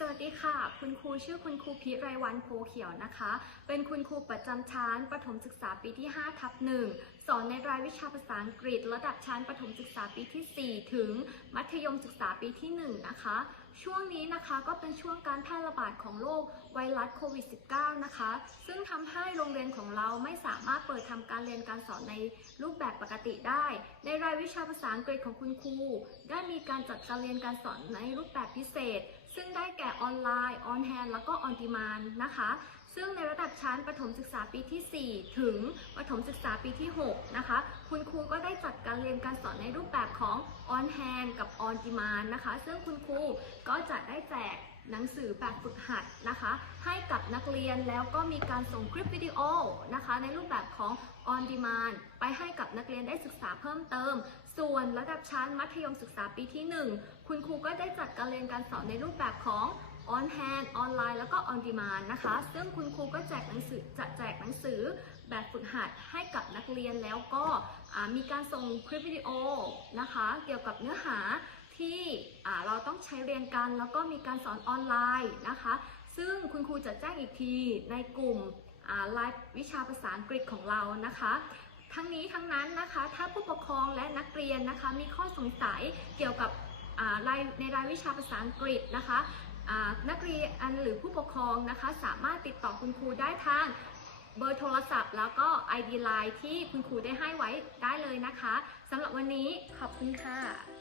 สวัสดีค่ะ คุณครูชื่อคุณครูพิไรวันโพเขียวนะคะ เป็นคุณครูประจำชั้นประถมศึกษาปีที่ 5 ทับหนึ่ง สอนในรายวิชาภาษาอังกฤษ ระดับชั้นประถมศึกษาปีที่ 4 ถึงมัธยมศึกษาปีที่ 1 นะคะ ช่วงนี้นะคะก็เป็นช่วงการแพร่ระบาดของโรคไวรัสโควิด -19 นะคะ ซึ่งทำให้โรงเรียนของเราไม่สามารถเปิดทำการเรียนการสอนในรูปแบบปกติได้ ในรายวิชาภาษาอังกฤษของคุณครู ได้มีการจัดการเรียนการสอนในรูปแบบพิเศษ ซึ่งได้แก่ออนไลน์ ออนแฮนแล้วก็ออนดีมานนะคะ ซึ่งในระดับชั้นประถมศึกษาปีที่ 4 ถึงประถมศึกษาปีที่ 6 นะคะ คุณครูก็ได้จัดการเรียนการสอนในรูปแบบของออนแฮนกับออนดีมานนะคะ ซึ่งคุณครูก็จะได้แจกหนังสือแบบฝึกหัดนะคะ ให้กับนักเรียนแล้วก็มีการส่งคลิปวิดีโอนะคะ ในรูปแบบของ on demand ไปให้กับนักเรียนได้ศึกษาเพิ่มเติม ส่วนระดับชั้นมัธยมศึกษาปีที่ 1 คุณครูก็ได้จัดการเรียนการสอนในรูปแบบของ on hand ออนไลน์แล้วก็ on demand นะคะ ซึ่งคุณครูก็แจกหนังสือจะแจกหนังสือแบบฝึกหัดให้กับนักเรียนแล้วก็มีการส่งคลิปวิดีโอนะคะ เกี่ยวกับเนื้อหาที่เราต้องใช้เรียนกันแล้วก็มีการสอนออนไลน์นะคะ ซึ่งคุณครูจะแจ้งอีกทีในกลุ่มไลฟ์วิชาภาษาอังกฤษของเรานะคะทั้งนี้ทั้งนั้นนะคะ ถ้าผู้ปกครองและนักเรียนนะคะ มีข้อสงสัยเกี่ยวกับในรายวิชาภาษาอังกฤษนะคะ นักเรียนหรือผู้ปกครองนะคะ สามารถติดต่อคุณครูได้ทางเบอร์โทรศัพท์ แล้วก็ ID Line ที่คุณครูได้ให้ไว้ได้เลยนะคะสำหรับวันนี้ขอบคุณค่ะ